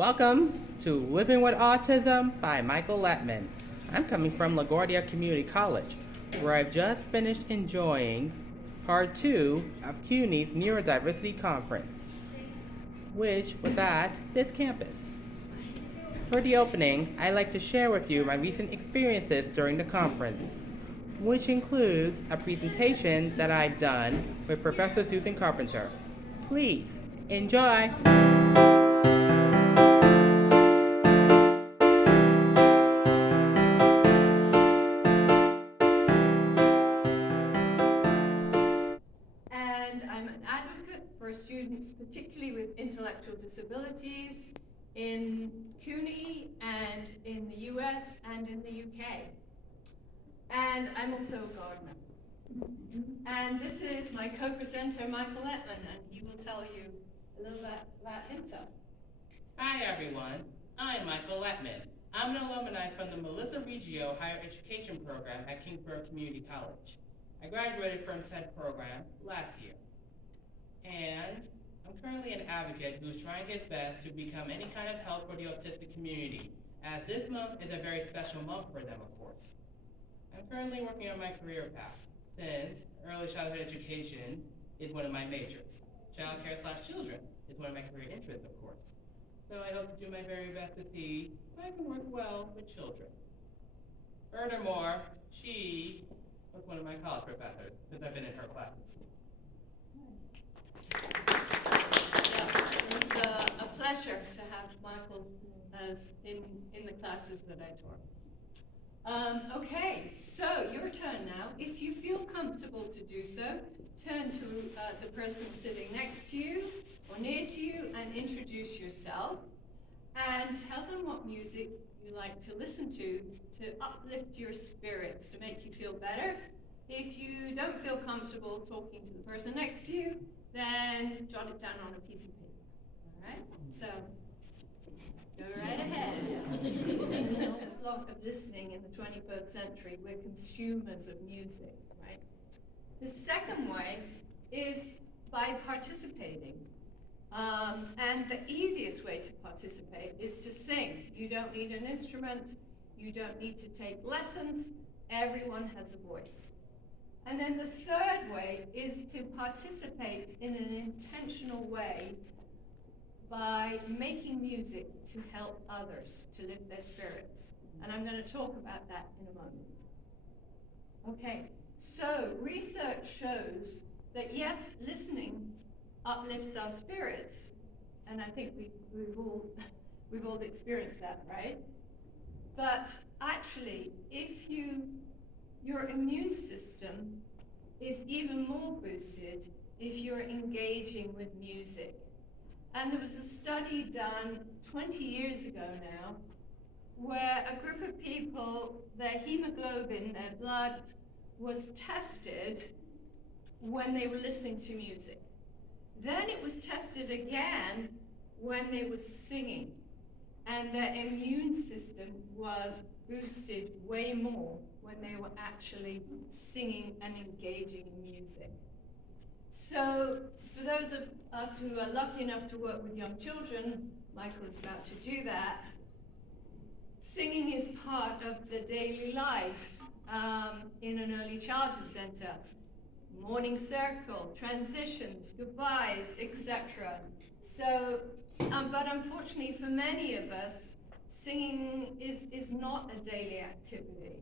Welcome to Living with Autism by Michael Lettman. I'm coming from LaGuardia Community College, where I've just finished enjoying part 2 of CUNY's Neurodiversity Conference, which was at this campus. For the opening, I'd like to share with you my recent experiences during the conference, which includes a presentation that I've done with Professor Susan Carpenter. Please enjoy! For students, particularly with intellectual disabilities in CUNY and in the US and in the UK. And I'm also a gardener. And this is my co-presenter, Michael Lettman, and he will tell you a little bit about himself. Hi everyone, I'm Michael Lettman. I'm an alumni from the Melissa Reggio Higher Education Program at Kingsborough Community College. I graduated from said program last year. And I'm currently an advocate who's trying his best to become any kind of help for the autistic community, as this month is a very special month for them, of course. I'm currently working on my career path, since early childhood education is one of my majors. Childcare/children is one of my career interests, of course. So I hope to do my very best to see if I can work well with children. Furthermore, she was one of my college professors, since I've been in her classes. Yeah, it's a pleasure to have Michael as in the classes that I taught. Okay, so your turn now. If you feel comfortable to do so, turn to the person sitting next to you or near to you and introduce yourself and tell them what music you like to listen to uplift your spirits, to make you feel better. If you don't feel comfortable talking to the person next to you, then jot it down on a piece of paper. All right? So, go right ahead. A lot of listening in the 21st century, we're consumers of music, right? The second way is by participating. And the easiest way to participate is to sing. You don't need an instrument. You don't need to take lessons. Everyone has a voice. And then the third way is to participate in an intentional way by making music to help others to lift their spirits. And I'm going to talk about that in a moment. Okay, so research shows that yes, listening uplifts our spirits, and I think we've all experienced that, right? But actually, if your immune system is even more boosted if you're engaging with music. And there was a study done 20 years ago now where a group of people, their hemoglobin, their blood, was tested when they were listening to music. Then it was tested again when they were singing, and their immune system was boosted way more when they were actually singing and engaging in music. So for those of us who are lucky enough to work with young children, Michael is about to do that, singing is part of the daily life in an early childhood center. Morning circle, transitions, goodbyes, etc. So, but unfortunately for many of us, singing is not a daily activity.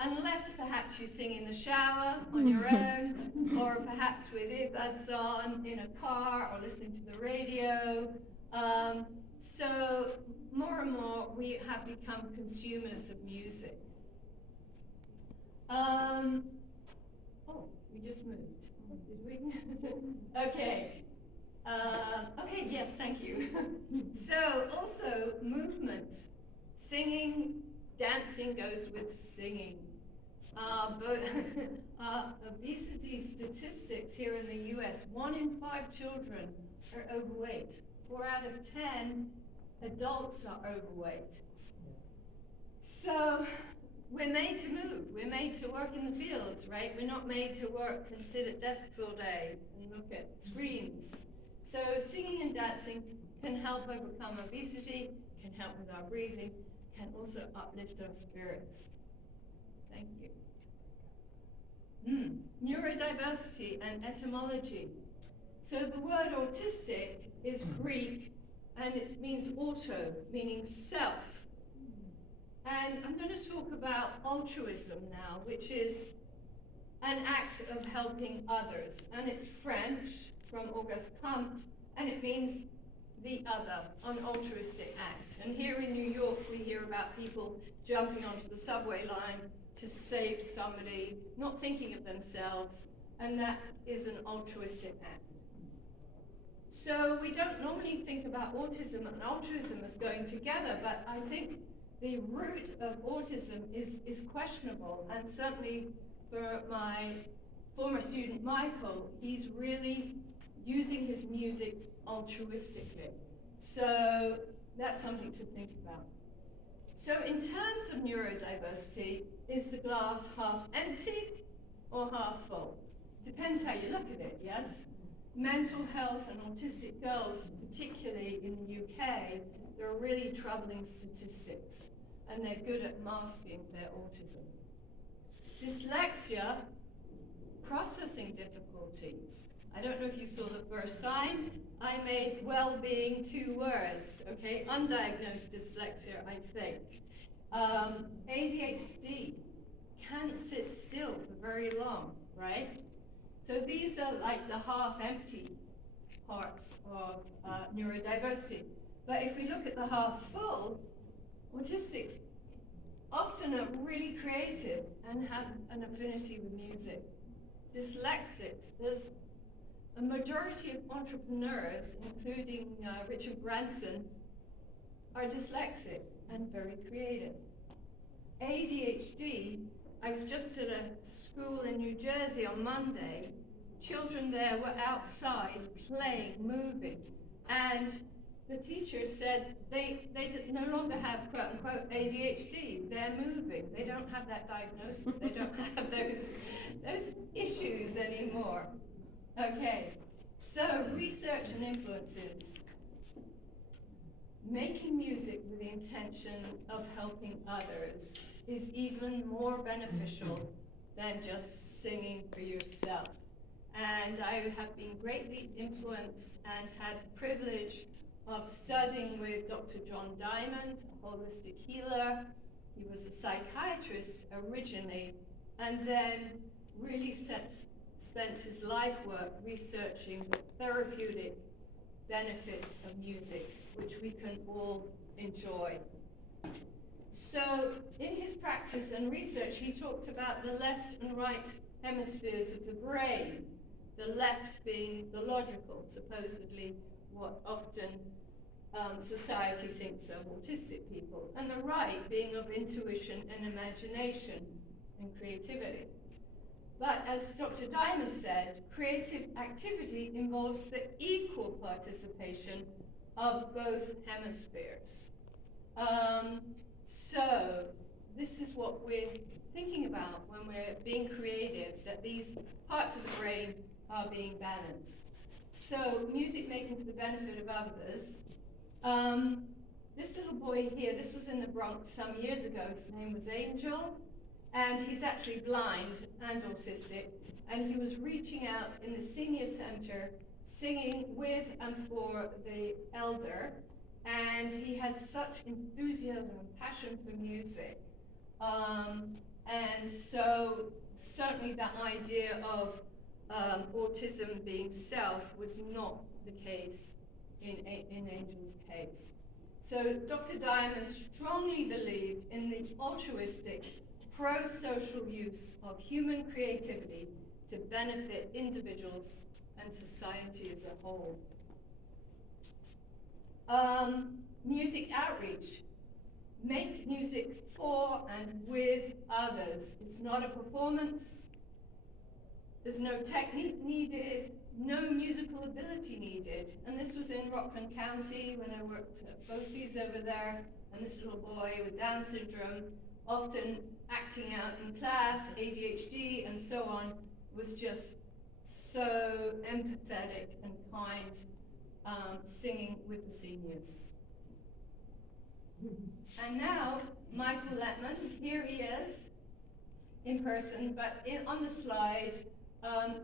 Unless perhaps you sing in the shower on your own, or perhaps with earbuds on in a car or listening to the radio. So more and more we have become consumers of music. Oh, we just moved, did we? Okay. Okay, yes, thank you. So also movement, singing, dancing goes with singing. But obesity statistics here in the US, 1 in 5 children are overweight. 4 out of 10 adults are overweight. So we're made to move. We're made to work in the fields, right? We're not made to work and sit at desks all day and look at screens. So singing and dancing can help overcome obesity, can help with our breathing, can also uplift our spirits. Thank you. Neurodiversity and etymology. So the word autistic is Greek, and it means auto, meaning self. And I'm going to talk about altruism now, which is an act of helping others. And it's French, from Auguste Comte, and it means the other, an altruistic act. And here in New York, we hear about people jumping onto the subway line to save somebody, not thinking of themselves, and that is an altruistic act. So we don't normally think about autism and altruism as going together, but I think the root of autism is questionable, and certainly for my former student Michael, he's really using his music altruistically. So that's something to think about. So in terms of neurodiversity, is the glass half empty or half full? Depends how you look at it, yes? Mental health and autistic girls, particularly in the UK, there are really troubling statistics, and they're good at masking their autism. Dyslexia, processing difficulties. I don't know if you saw the first sign. I made well-being 2 words, okay? Undiagnosed dyslexia, I think. ADHD, can't sit still for very long, right? So these are like the half-empty parts of neurodiversity. But if we look at the half-full, autistics often are really creative and have an affinity with music. Dyslexics, there's a majority of entrepreneurs, including Richard Branson, are dyslexic and very creative. ADHD, I was just at a school in New Jersey on Monday. Children there were outside playing, moving, and the teacher said they no longer have quote unquote ADHD, they're moving. They don't have that diagnosis, they don't have those issues anymore. Okay, so research and influences. Making music with the intention of helping others is even more beneficial than just singing for yourself. And I have been greatly influenced and had the privilege of studying with Dr. John Diamond, a holistic healer. He was a psychiatrist originally, and then really spent his life work researching the therapeutic benefits of music, which we can all enjoy. So in his practice and research, he talked about the left and right hemispheres of the brain, the left being the logical, supposedly what often society thinks of autistic people, and the right being of intuition and imagination and creativity. But as Dr. Diamond said, creative activity involves the equal participation of both hemispheres. So this is what we're thinking about when we're being creative, that these parts of the brain are being balanced. So music making for the benefit of others. This little boy here, this was in the Bronx some years ago, his name was Angel, and he's actually blind and autistic, and he was reaching out in the senior center, singing with and for the elder, and he had such enthusiasm and passion for music. And so certainly that idea of autism being self was not the case in Angel's case. So Dr. Diamond strongly believed in the altruistic, pro-social use of human creativity to benefit individuals and society as a whole. Music outreach. Make music for and with others. It's not a performance. There's no technique needed, no musical ability needed. And this was in Rockland County when I worked at BOCES over there, and this little boy with Down syndrome, often acting out in class, ADHD, and so on, was just so empathetic and kind singing with the seniors. And now, Michael Lettman, here he is, in person, but on the slide,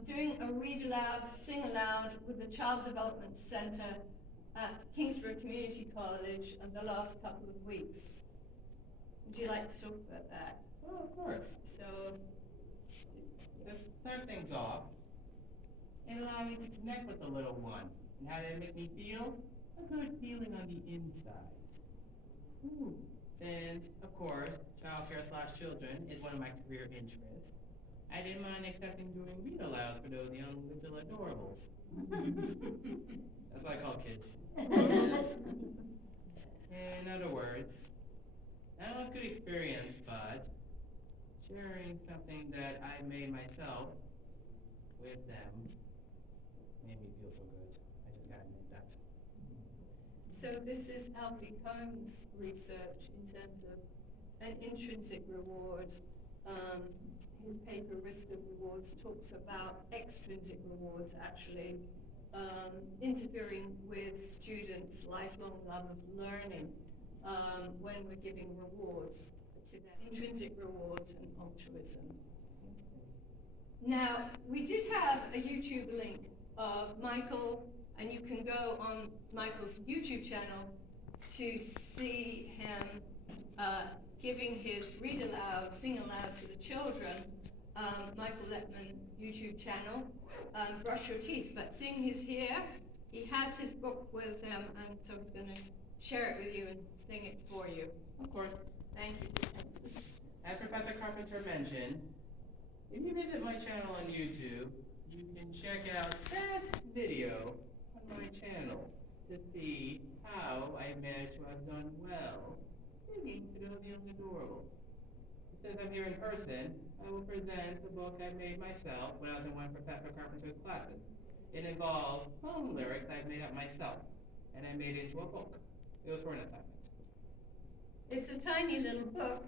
doing a read aloud, sing aloud with the Child Development Center at Kingsborough Community College in the last couple of weeks. Would you like to talk about that? Oh, of course. So, To start things off, it allowed me to connect with the little one. And how did it make me feel? A good feeling on the inside. Since, of course, childcare/children is one of my career interests, I didn't mind accepting doing read-alouds for those young little adorables. That's what I call kids. In other words, that was a good experience, but sharing something that I made myself with them made me feel so good. I just gotta admit that. So this is Alfie Combs' research in terms of an intrinsic reward. His paper, Risk of Rewards, talks about extrinsic rewards actually interfering with students' lifelong love of learning when we're giving rewards to them. Intrinsic rewards and altruism. Now, we did have a YouTube link of Michael, and you can go on Michael's YouTube channel to see him giving his read aloud, sing aloud to the children, Michael Lettman YouTube channel, Brush Your Teeth. But seeing he's here, he has his book with him, and so he's going to share it with you and sing it for you. Of course. Thank you. As Professor Carpenter mentioned, if you visit my channel on YouTube, you can check out that video on my channel to see how I managed to have done well singing to those young adorables. Since I'm here in person, I will present the book I made myself when I was in one of Professor Carpenter's classes. It involves song lyrics I've made up myself, and I made it into a book. It was for an assignment. It's a tiny little book,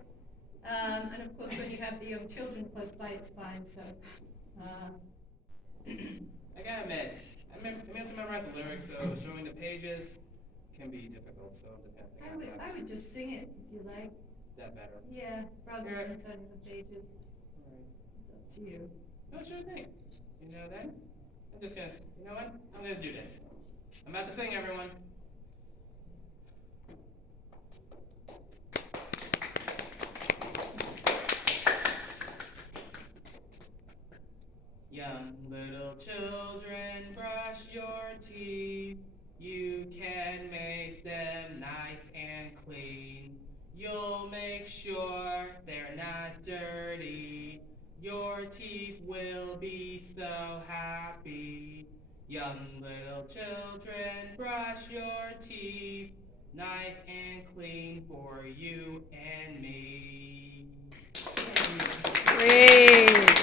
and of course when you have the young children close by, it's fine, so. I gotta admit, I meant to memorize the lyrics, so showing the pages can be difficult, so I'm just gonna sing out loud. I would just sing it if you like. That better. Yeah, rather than turning the pages. All right. It's up to you. No, sure thing. You know then? I'm just gonna, you know what? I'm gonna do this. I'm about to sing, everyone. Young little children, brush your teeth. You can make them nice and clean. You'll make sure they're not dirty. Your teeth will be so happy. Young little children, brush your teeth. Nice and clean for you and me. Great.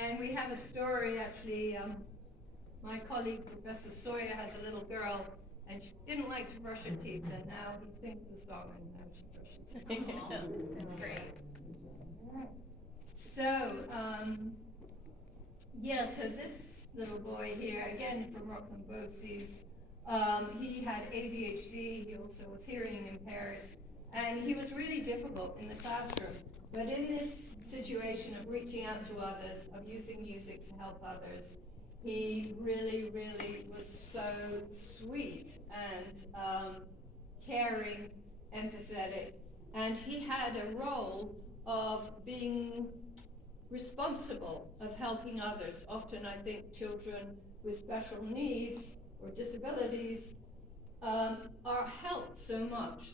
And we have a story, actually. My colleague, Professor Sawyer, has a little girl, and she didn't like to brush her teeth, and now he sings the song, and now she brushes her teeth. That's great. So, so this little boy here, again from Rockland Bosse's, he had ADHD, he also was hearing impaired, and he was really difficult in the classroom. But in this situation of reaching out to others, of using music to help others, he really, really was so sweet and caring, empathetic, and he had a role of being responsible of helping others. Often I think children with special needs or disabilities are helped so much.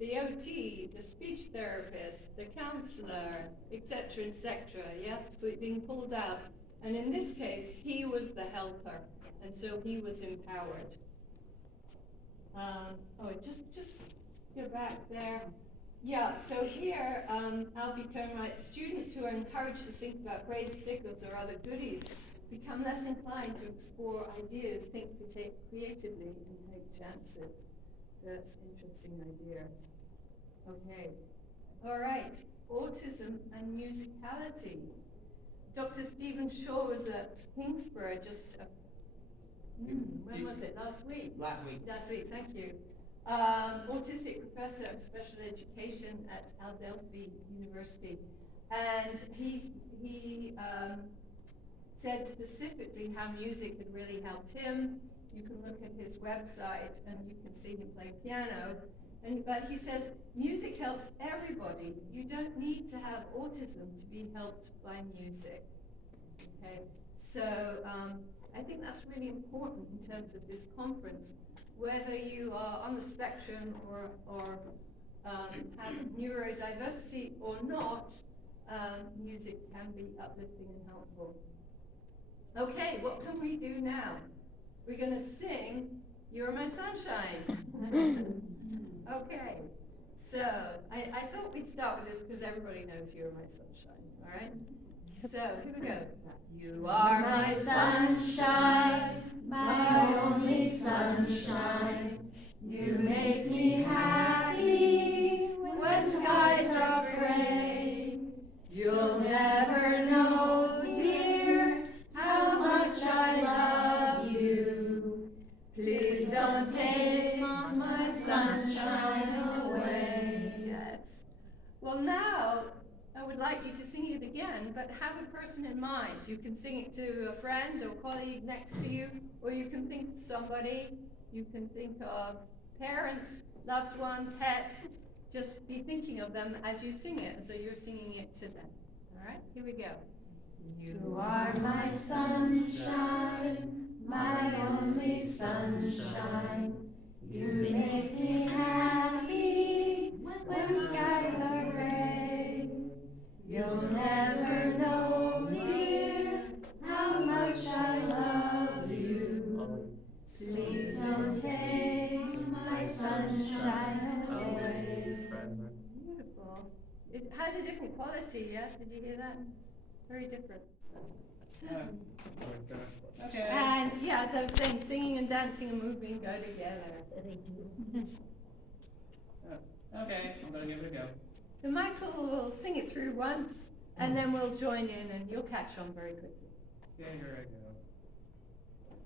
The OT, the speech therapist, the counselor, etc., yes, being pulled out. And in this case, he was the helper, and so he was empowered. Just go back there. Yeah, so here, Alfie Cohn writes, students who are encouraged to think about grade stickers or other goodies become less inclined to explore ideas, think creatively, and take chances. That's an interesting idea. Okay. All right. Autism and musicality. Dr. Stephen Shaw was at Kingsborough just When was it? Last week? Last week. Last week, thank you. Autistic professor of special education at Adelphi University. And he said specifically how music had really helped him. You can look at his website and you can see him play piano. But he says music helps everybody. You don't need to have autism to be helped by music. Okay, so I think that's really important in terms of this conference. Whether you are on the spectrum or have neurodiversity or not, music can be uplifting and helpful. Okay, what can we do now? We're going to sing You're My Sunshine. Okay, so I thought we'd start with this because everybody knows You're My Sunshine, all right? So here we go. You are my sunshine, my only sunshine. You make me happy when skies are gray. You'll never know, dear, how much I love you. Please don't take my sunshine away. Yes. Well, now I would like you to sing it again, but have a person in mind. You can sing it to a friend or colleague next to you, or you can think of somebody. You can think of parent, loved one, pet. Just be thinking of them as you sing it, as though you're singing it to them. All right, here we go. You are my sunshine, my only sunshine. You make me happy when skies are gray. You'll never know, dear, how much I love you. Please don't take my sunshine away. Beautiful. It had a different quality, yeah? Did you hear that? Very different. Okay. And yeah, as I was saying, singing and dancing and moving go together. They do. Okay, I'm gonna give it a go. So Michael will sing it through once, and then we'll join in, and you'll catch on very quickly. Okay, here I go.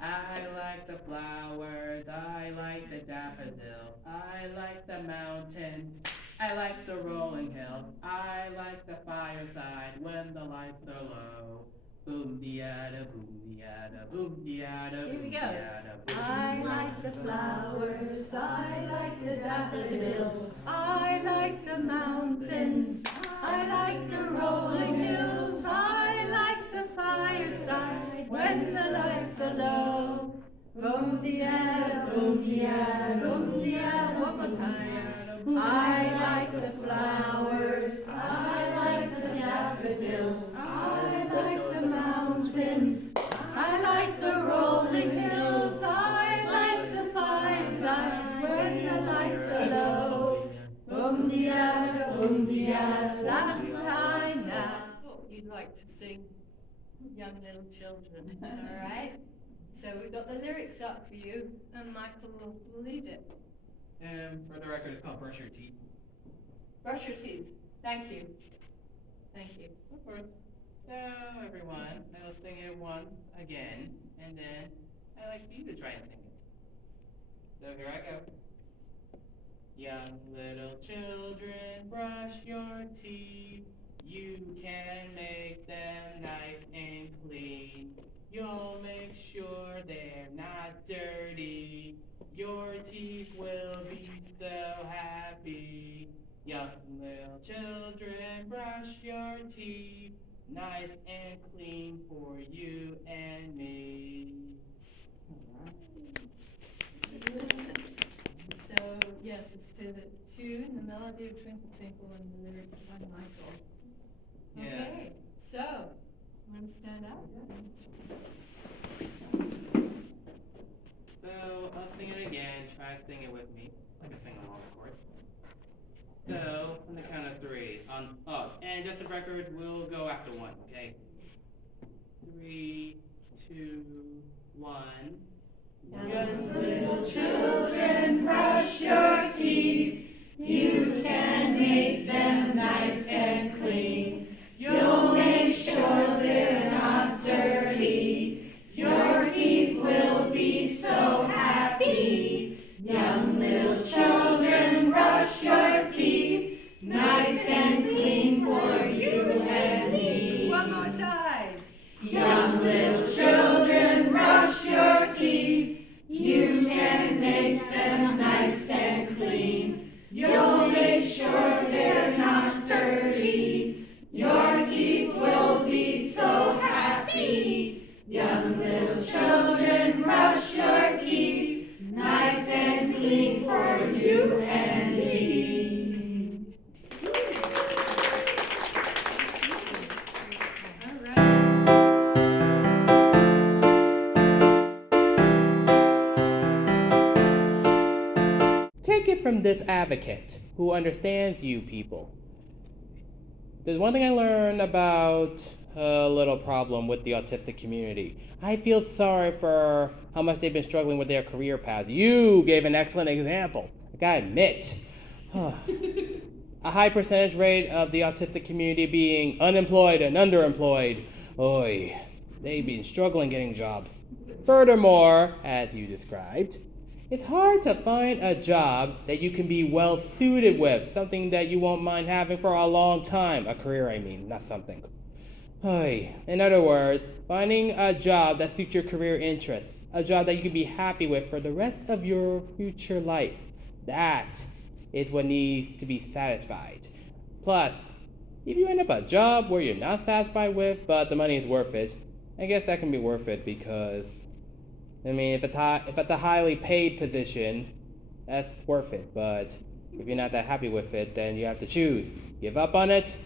I like the flowers, I like the daffodil, I like the mountains, I like the rolling hill, I like the fireside when the lights are low. Boom diada, boom diada, boom diada, Here we boom go. diada, boom. I like the flowers, I like the daffodils, I like the mountains, I like the rolling hills, I like the fireside when the lights are low. Boom diada, boom diada, boom diada, one more time. I like the flowers, I like the daffodils, I like the mountains, I like the rolling hills, I like the fireside when the lights are low. Boom diada, last time now. Thought you'd like to sing Young Little Children, all right? So we've got the lyrics up for you, and Michael will lead it. And for the record, it's called Brush Your Teeth. Brush your teeth. Thank you. Thank you. Of course. So, everyone, I will sing it once again, and then I'd like for you to try and sing it. So here I go. Young little children, brush your teeth. You can make them nice and clean. You'll make sure they're not dirty. Your teeth will be so happy. Young little children, brush your teeth. Nice and clean for you and me. So, yes, it's to the tune, the melody of Twinkle Twinkle, and the lyrics by Michael. Yeah. Okay, so, want to stand up? So, I'll sing it again. Try to sing it with me. Like a sing-along, of course. So, on the count of three. And just a record, we'll go after one, okay? 3, 2, 1. Young little children, brush your teeth. You can make them nice and clean. You'll make sure they're not dirty. Your teeth will be little children, brush your teeth, nice and clean for you and me. One more time. Young little children, brush your teeth, you can make them nice and clean. You'll make sure they're not dirty. Your teeth will be so happy. Young little children, brush your teeth, nice and clean for you and me. All right. Take it from this advocate who understands you people. There's one thing I learned about a little problem with the autistic community. I feel sorry for how much they've been struggling with their career paths. You gave an excellent example. I gotta admit. A high percentage rate of the autistic community being unemployed and underemployed. Oy, they've been struggling getting jobs. Furthermore, as you described, it's hard to find a job that you can be well suited with, something that you won't mind having for a long time. A career, I mean, not something. In other words, finding a job that suits your career interests, a job that you can be happy with for the rest of your future life. That is what needs to be satisfied. Plus, if you end up a job where you're not satisfied with, but the money is worth it, I guess that can be worth it because, I mean, if it's a highly paid position, that's worth it. But if you're not that happy with it, then you have to choose. Give up on it,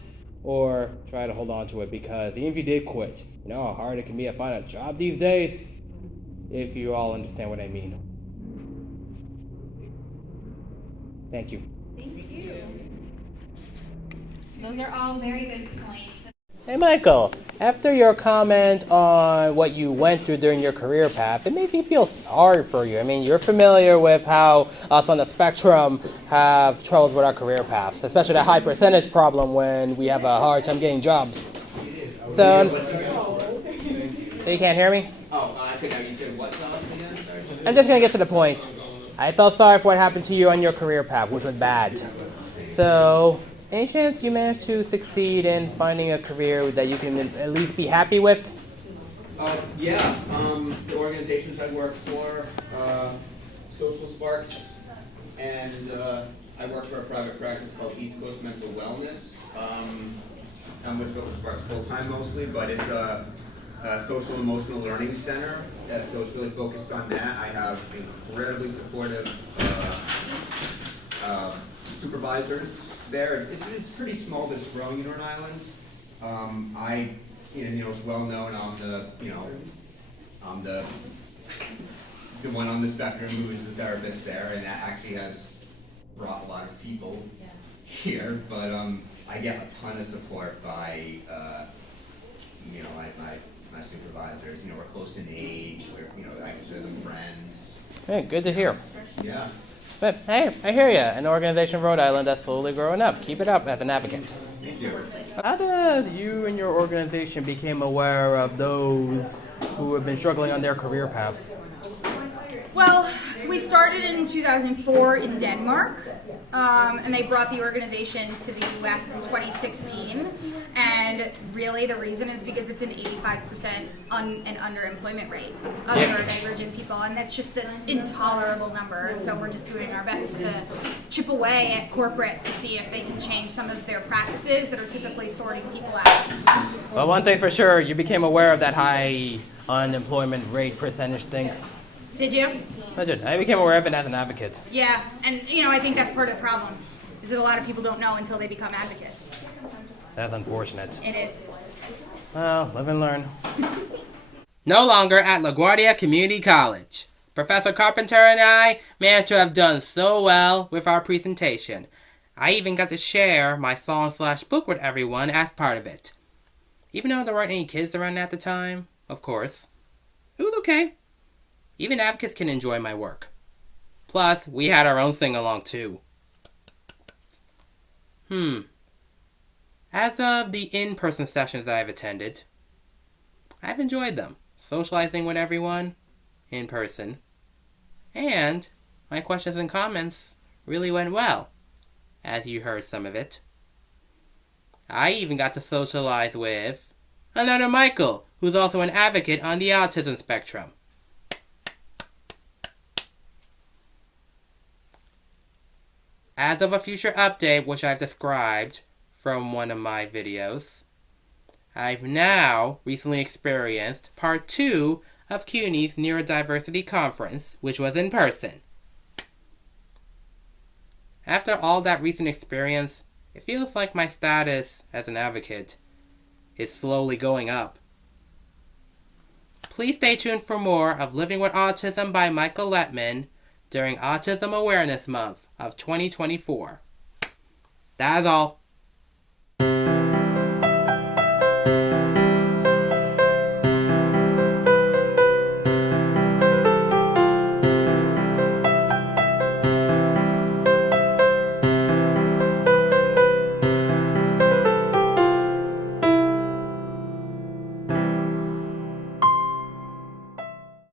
or try to hold on to it, because even if you did quit, you know how hard it can be to find a job these days? If you all understand what I mean. Thank you. Thank you. Those are all very good points. Hey Michael, after your comment on what you went through during your career path, it made me feel sorry for you. I mean, you're familiar with how us on the spectrum have troubles with our career paths, especially the high percentage problem when we have a hard time getting jobs. So you can't hear me? Oh, I couldn't hear you. Said what song again? I'm just going to get to the point. I felt sorry for what happened to you on your career path, which was bad. So, any chance you managed to succeed in finding a career that you can at least be happy with? Yeah. The organizations I work for, Social Sparks, and I work for a private practice called East Coast Mental Wellness. I'm with Social Sparks full-time mostly, but it's a social emotional learning center, so it's really focused on that. I have incredibly supportive supervisors there. It's pretty small, but it's growing in Rhode Island. It's well known. I'm the one on the spectrum who is the therapist there, and that actually has brought a lot of people here. But I get a ton of support by my supervisors. We're close in age. I consider them friends. Hey, good to hear. Yeah. But hey, I hear you. An organization in Rhode Island that's slowly growing up. Keep it up as an advocate. Thank you. How did you and your organization become aware of those who have been struggling on their career paths? Well, we started in 2004 in Denmark, and they brought the organization to the U.S. in 2016. And really, the reason is because it's an 85% an underemployment rate of neurodivergent people, and that's just an intolerable number. And so we're just doing our best to chip away at corporate to see if they can change some of their practices that are typically sorting people out. Well, one thing's for sure, you became aware of that high unemployment rate percentage thing. Did you? I did. I became aware of it as an advocate. Yeah, and I think that's part of the problem, is that a lot of people don't know until they become advocates. That's unfortunate. It is. Well, live and learn. No longer at LaGuardia Community College. Professor Carpenter and I managed to have done so well with our presentation. I even got to share my song/book with everyone as part of it. Even though there weren't any kids around at the time, of course. It was okay. Even advocates can enjoy my work. Plus, we had our own sing-along too. As of the in-person sessions I've attended, I've enjoyed them. Socializing with everyone, in person, and my questions and comments really went well, as you heard some of it. I even got to socialize with another Michael, who's also an advocate on the autism spectrum. As of a future update, which I've described from one of my videos, I've now recently experienced part 2 of CUNY's Neurodiversity Conference, which was in person. After all that recent experience, it feels like my status as an advocate is slowly going up. Please stay tuned for more of Living with Autism by Michael Lettman during Autism Awareness Month of 2024. That is all.